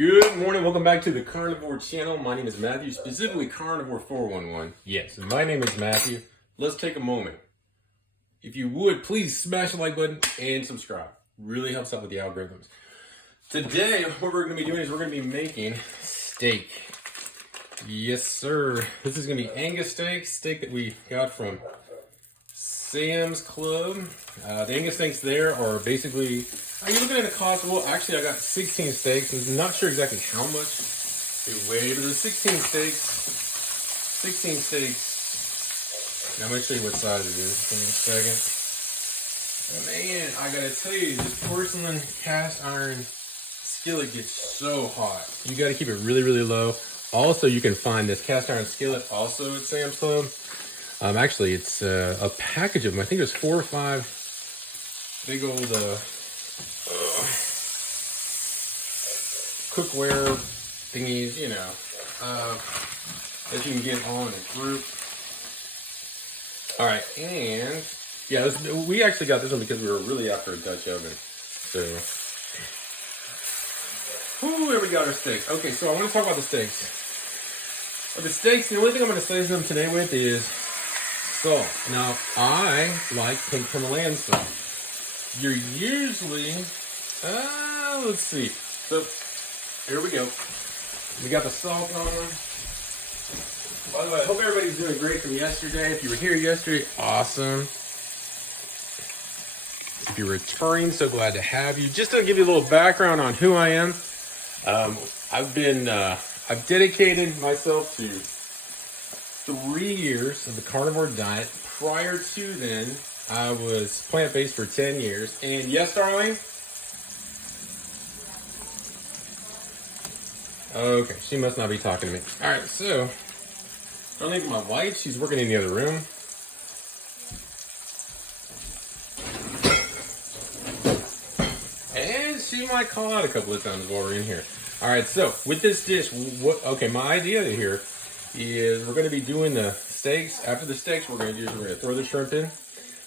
Good morning, welcome back to the Carnivore channel. My name is Matthew, specifically Carnivore 411. Yes, my name is Matthew. Let's take a moment. If you would, please smash the like button and subscribe. Really helps out with the algorithms. Today, what we're going to be doing is we're going to be making steak. Yes, sir. This is going to be Angus steak that we got from Sam's Club. The Angus steaks there are basically, are you looking at the cost? Well, actually, I got 16 steaks. I'm not sure exactly how much they weigh, but there's 16 steaks. 16 steaks. Now, I'm going to show you what size it is in a second. Man, I got to tell you, this porcelain cast iron skillet gets so hot. You got to keep it really, really low. Also, you can find this cast iron skillet also at Sam's Club. Actually, it's a package of them. I think there's 4 or 5 big old cookware thingies, you know, that you can get all in a group. All right, and yeah, we actually got this one because we were really after a Dutch oven. So, there we got our steaks. Okay, so I want to talk about the steaks. The only thing I'm going to season them today with is salt. Now, I like pink Himalayan salt. You're usually, let's see. So, here we go. We got the salt on. By the way, I hope everybody's doing great from yesterday. If you were here yesterday, awesome. If you're returning, so glad to have you. Just to give you a little background on who I am, I've dedicated myself to 3 years of the carnivore diet. Prior to then, I was plant-based for 10 years. And yes, darling? Okay, she must not be talking to me. All right, so, darling, my wife, she's working in the other room. And she might call out a couple of times while we're in here. All right, so with this dish, my idea here is we're going to be doing the steaks. After the steaks, we're going to throw the shrimp in.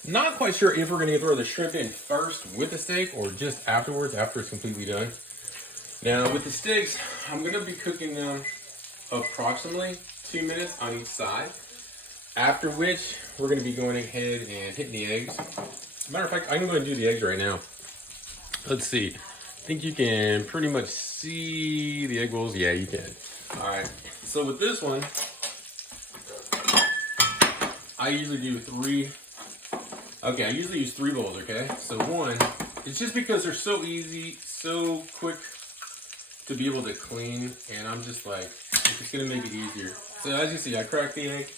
Not quite sure if we're going to throw the shrimp in first with the steak or just afterwards, after it's completely done. Now, with the steaks, I'm going to be cooking them approximately 2 minutes on each side. After which, we're going to be going ahead and hitting the eggs. As a matter of fact, I'm going to go and do the eggs right now. Let's see. I think you can pretty much see the egg rolls. Yeah, you can. All right. So with this one, I usually do 3. Okay, I usually use 3 bowls, okay? So one, it's just because they're so easy, so quick to be able to clean, and I'm just like, it's just gonna make it easier. So as you see, I crack the egg.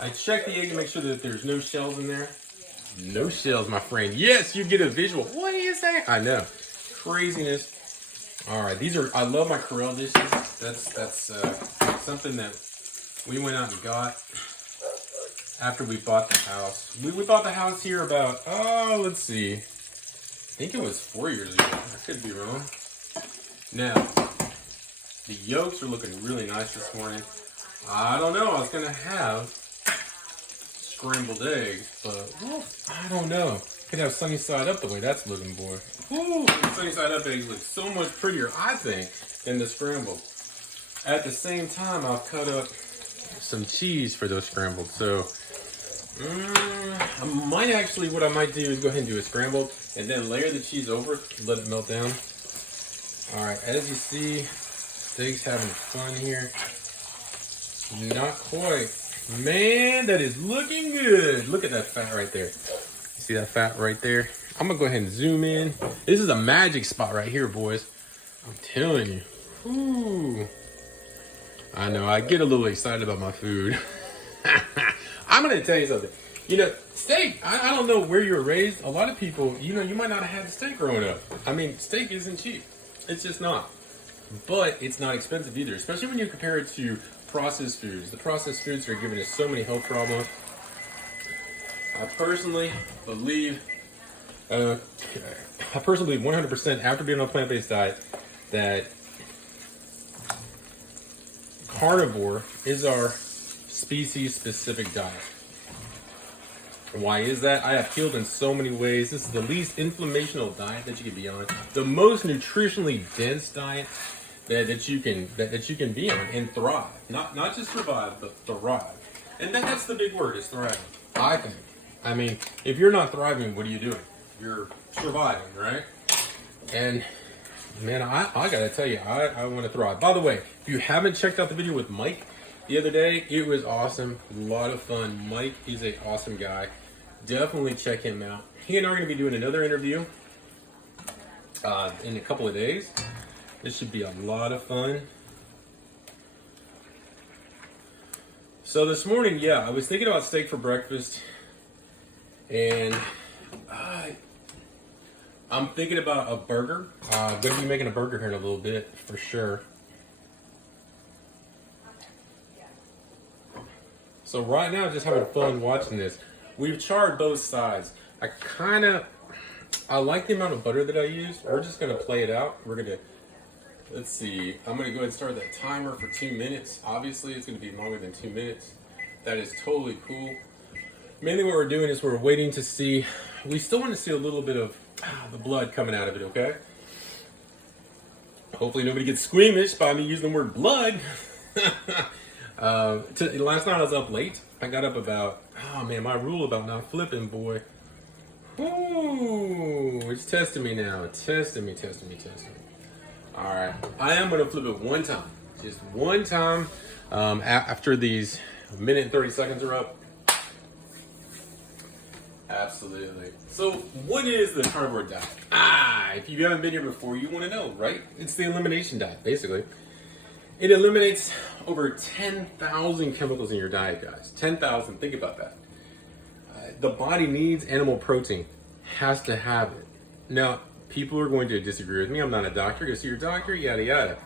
I check the egg to make sure that there's no shells in there. No shells, my friend. Yes, you get a visual. What is that? I know. Craziness. All right, I love my Corral dishes. That's something that we went out and got after we bought the house. We bought the house here about, let's see. I think it was 4 years ago. I could be wrong. Now, the yolks are looking really nice this morning. I don't know. I was going to have scrambled eggs, but I don't know. Could have sunny side up the way that's looking, boy. Ooh, the sunny side up eggs look so much prettier, I think, than the scrambled. At the same time, I'll cut up some cheese for those scrambled. So, what I might do is go ahead and do a scrambled and then layer the cheese over it, let it melt down. All right, as you see, steak's having fun here. Not quite. Man, that is looking good. Look at that fat right there. See that fat right there? I'm gonna go ahead and zoom in. This is a magic spot right here, boys. I'm telling you. Ooh. I know, I get a little excited about my food. I'm gonna tell you something. You know, steak, I don't know where you were raised. A lot of people, you might not have had steak growing up. I mean, steak isn't cheap. It's just not. But it's not expensive either, especially when you compare it to processed foods. The processed foods are giving us so many health problems. I personally believe 100% after being on a plant-based diet that carnivore is our species-specific diet. Why is that? I have healed in so many ways. This is the least inflammational diet that you can be on. The most nutritionally dense diet. that you can be on and thrive. Not just survive, but thrive. And that's the big word, is thriving, I think. I mean, if you're not thriving, what are you doing? You're surviving, right? And man, I gotta tell you, I want to thrive. By the way, if you haven't checked out the video with Mike the other day, it was awesome. A lot of fun. Mike is an awesome guy. Definitely check him out. He and I are going to be doing another interview in a couple of days. This should be a lot of fun. So this morning, yeah, I was thinking about steak for breakfast, and I'm thinking about a burger. I'm going to be making a burger here in a little bit, for sure. So right now, just having fun watching this. We've charred both sides. I like the amount of butter that I use. We're just going to play it out. We're going to, let's see. I'm going to go ahead and start that timer for 2 minutes. Obviously, it's going to be longer than 2 minutes. That is totally cool. Mainly what we're doing is we're waiting to see, we still want to see a little bit of the blood coming out of it, okay? Hopefully nobody gets squeamish by me using the word blood. Last night I was up late. I got up about, oh man, my rule about not flipping, boy. Ooh, it's testing me now. Testing me. All right, I am gonna flip it one time, just one time. After these minute and 30 seconds are up. Absolutely. So, what is the carnivore diet? If you haven't been here before, you want to know, right? It's the elimination diet, basically. It eliminates over 10,000 chemicals in your diet, guys. 10,000, think about that. The body needs animal protein, has to have it. Now, people are going to disagree with me. I'm not a doctor. Go see your doctor, yada, yada.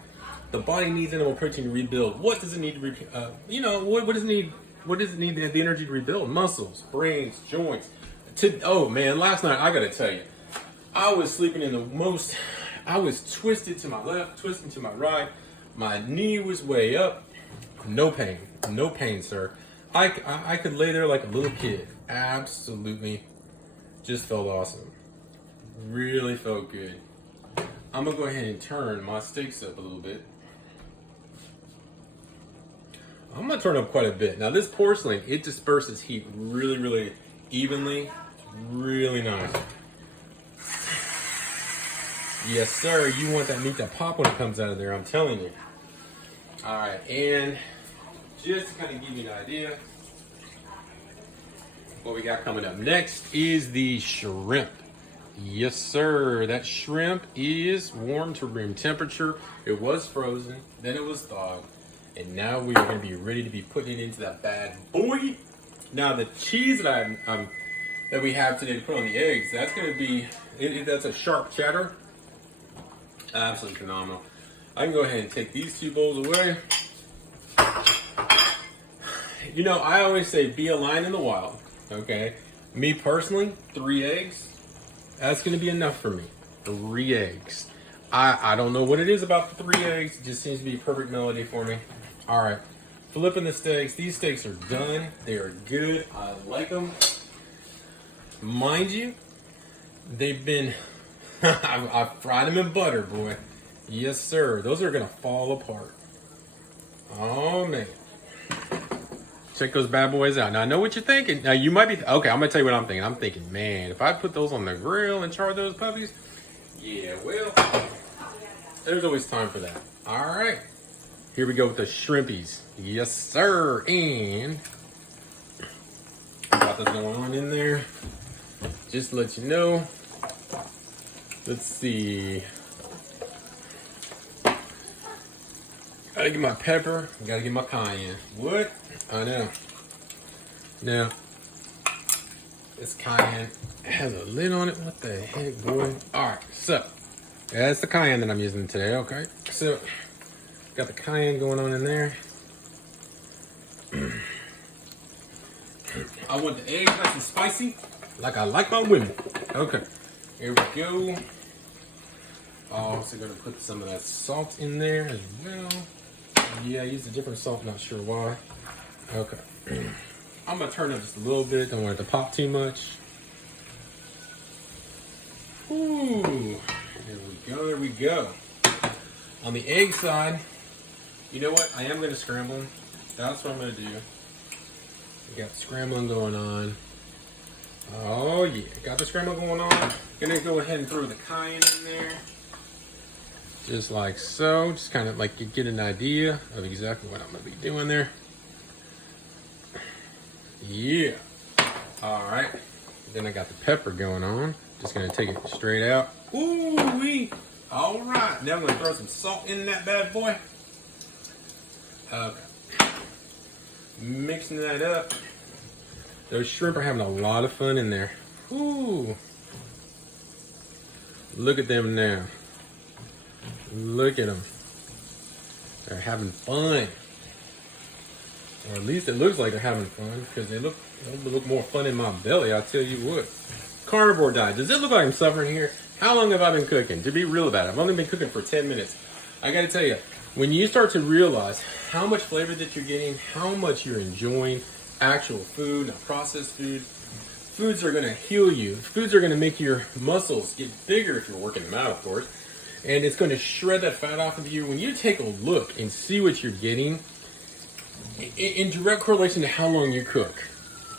The body needs animal protein to rebuild. What does it need to what does it need? What does it need the energy to rebuild? Muscles, brains, joints. Oh man, last night, I gotta tell you, I was sleeping in the most, I was twisted to my left, twisted to my right. My knee was way up. No pain, sir. I could lay there like a little kid. Absolutely, just felt awesome. Really felt good. I'm gonna go ahead and turn my steaks up a little bit. I'm gonna turn up quite a bit. Now this porcelain, it disperses heat really, really evenly. Really nice. Yes, sir. You want that meat to pop when it comes out of there, I'm telling you. All right, and just to kind of give you an idea, what we got coming up next is the shrimp. Yes, sir. That shrimp is warm to room temperature. It was frozen, then it was thawed, and now we are going to be ready to be putting it into that bad boy. Now the cheese that we have today to put on the eggs, that's going to be, that's a sharp cheddar. Absolutely phenomenal. I can go ahead and take these 2 bowls away. You know, I always say be a lion in the wild, okay? Me personally, 3 eggs, that's going to be enough for me. 3 eggs. I don't know what it is about the 3 eggs. It just seems to be a perfect melody for me. All right, flipping the steaks. These steaks are done. They are good. I like them. Mind you, they've been, I've fried them in butter, boy. Yes, sir. Those are going to fall apart. Oh, man. Check those bad boys out. Now, I know what you're thinking. Now, you might be, okay, I'm going to tell you what I'm thinking. I'm thinking, man, if I put those on the grill and char those puppies, yeah, well, there's always time for that. All right. Here we go with the shrimpies. Yes, sir. And got this going on in there. Just to let you know. Let's see. Gotta get my pepper. Gotta get my cayenne. What? I know. Now, this cayenne has a lid on it. What the heck, boy? Alright, so that's the cayenne that I'm using today, okay? So, got the cayenne going on in there. I want the eggs nice and spicy, like I like my women. Okay, here we go. Also gonna put some of that salt in there as well. Yeah, I used a different salt, not sure why. Okay. I'm gonna turn it just a little bit, don't want it to pop too much. Ooh, there we go. On the egg side, you know what? I am going to scramble them. That's what I'm going to do. We got scrambling going on. Oh yeah, got the scramble going on. Gonna go ahead and throw the cayenne in there. Just like so. Just kind of like you get an idea of exactly what I'm going to be doing there. Yeah. All right. Then I got the pepper going on. Just going to take it straight out. Ooh-wee. All right. Now I'm going to throw some salt in that bad boy. Okay. Mixing that up. Those shrimp are having a lot of fun in there. Ooh. Look at them now. Look at them. They're having fun. Or at least it looks like they're having fun because they look more fun in my belly, I'll tell you what. Carnivore diet. Does it look like I'm suffering here? How long have I been cooking? To be real about it, I've only been cooking for 10 minutes. I gotta tell you, when you start to realize how much flavor that you're getting, how much you're enjoying actual food, not processed food, foods are gonna heal you. Foods are gonna make your muscles get bigger if you're working them out, of course. And it's gonna shred that fat off of you. When you take a look and see what you're getting, in direct correlation to how long you cook,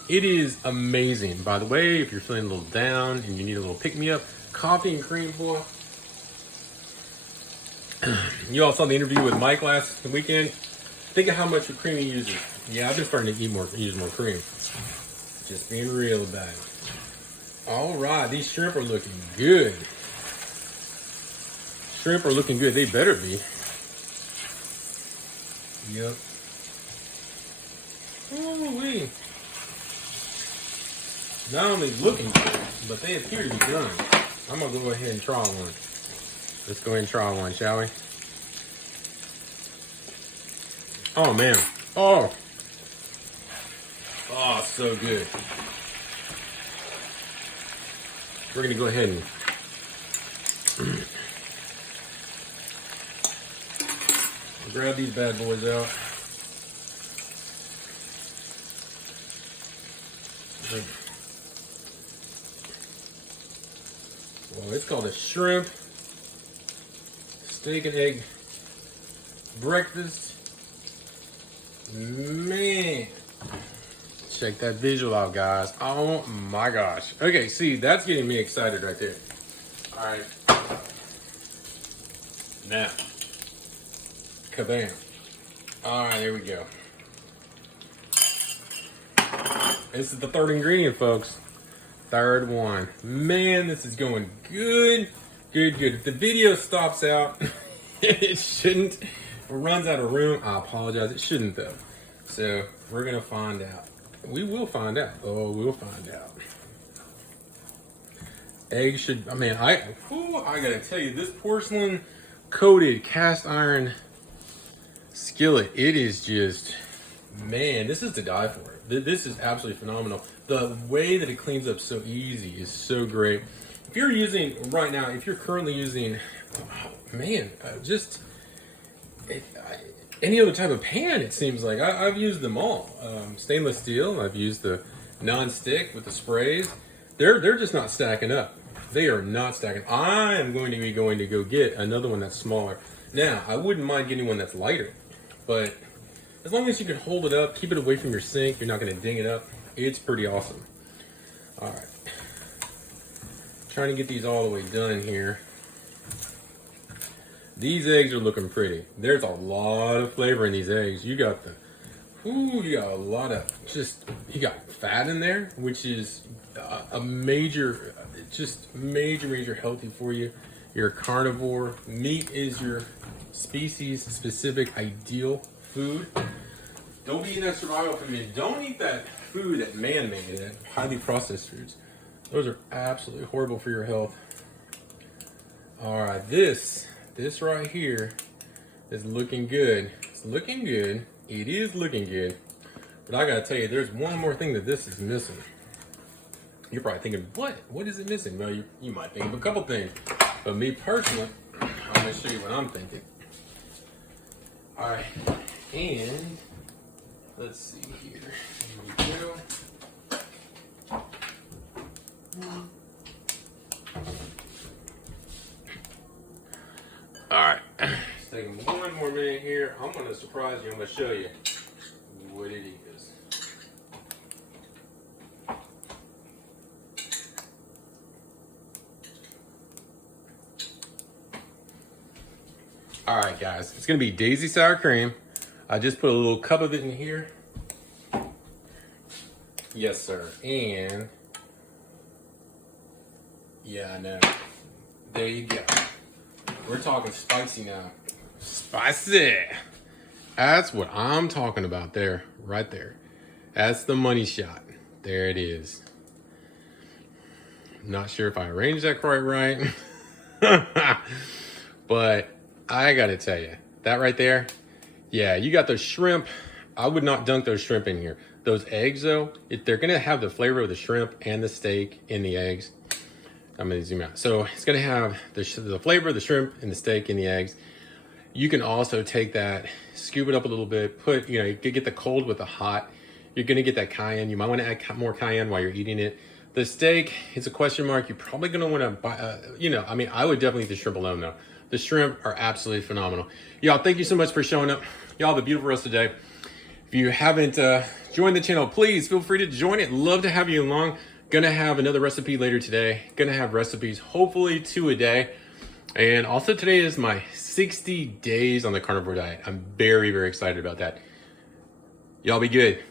it is amazing. By the way, if you're feeling a little down and you need a little pick-me-up, coffee and cream, boy. You all saw the interview with Mike last weekend. Think of how much cream he uses. Yeah, I've been starting to use more cream. Just being real about it. All right, these shrimp are looking good. Shrimp are looking good. They better be. Yep. Ooh-wee. Not only looking good, but they appear to be done. I'm gonna go ahead and try one. Let's go ahead and try one, shall we? Oh man. Oh, so good. We're gonna go ahead and grab these bad boys out. Well, it's called a shrimp steak and egg breakfast. Man, check that visual out, guys. Oh my gosh. Okay, see, that's getting me excited right there. All right. Now, kabam. All right, here we go. This is the third ingredient, folks. Third one. Man, this is going good. Good. If the video stops out, it shouldn't. If it runs out of room, I apologize. It shouldn't, though. So, we're going to find out. We will find out. Oh, we'll find out. Eggs should, I gotta tell you, this porcelain coated cast iron skillet, it is just, man, this is to die for. This is absolutely phenomenal. The way that it cleans up so easy is so great. If you're using, right now, if you're currently using, any other type of pan, it seems like. I've used them all. Stainless steel, I've used the non-stick with the sprays. They're just not stacking up. They are not stacking. I am going to go get another one that's smaller. Now, I wouldn't mind getting one that's lighter, but as long as you can hold it up, keep it away from your sink, you're not going to ding it up, it's pretty awesome. All right. Trying to get these all the way done here. These eggs are looking pretty. There's a lot of flavor in these eggs. You got you got a lot of you got fat in there, which is a major healthy for you. You're a carnivore. Meat is your species specific ideal food. Don't be eating that survival food. Don't eat that food that man made, that highly processed foods. Those are absolutely horrible for your health. All right, this right here is looking good. It's looking good. It is looking good. But I gotta tell you, there's one more thing that this is missing. You're probably thinking, what is it missing? Well, you might think of a couple things. But me personally, I'm gonna show you what I'm thinking. All right, and let's see here. Here we go. All right, let's take in here. I'm gonna surprise you. I'm gonna show you what it is. All right, guys, it's gonna be Daisy sour cream. I just put a little cup of it in here. Yes, sir. And yeah, I know. There you go. We're talking spicy now. Spicy. That's what I'm talking about there, right there. That's the money shot. There it is. Not sure if I arranged that quite right. But I gotta tell you, that right there, yeah, you got those shrimp. I would not dunk those shrimp in here. Those eggs, though, they're gonna have the flavor of the shrimp and the steak in the eggs. I'm gonna zoom out. So it's gonna have the flavor of the shrimp and the steak in the eggs. You can also take that, scoop it up a little bit, put, you get the cold with the hot. You're gonna get that cayenne. You might wanna add more cayenne while you're eating it. The steak, it's a question mark. You're probably gonna wanna buy, I would definitely eat the shrimp alone though. The shrimp are absolutely phenomenal. Y'all, thank you so much for showing up. Y'all have a beautiful rest of the day. If you haven't joined the channel, please feel free to join it. Love to have you along. Gonna have another recipe later today. Gonna have recipes, hopefully 2 a day. And also today is my 60 days on the carnivore diet. I'm very, very excited about that. Y'all be good.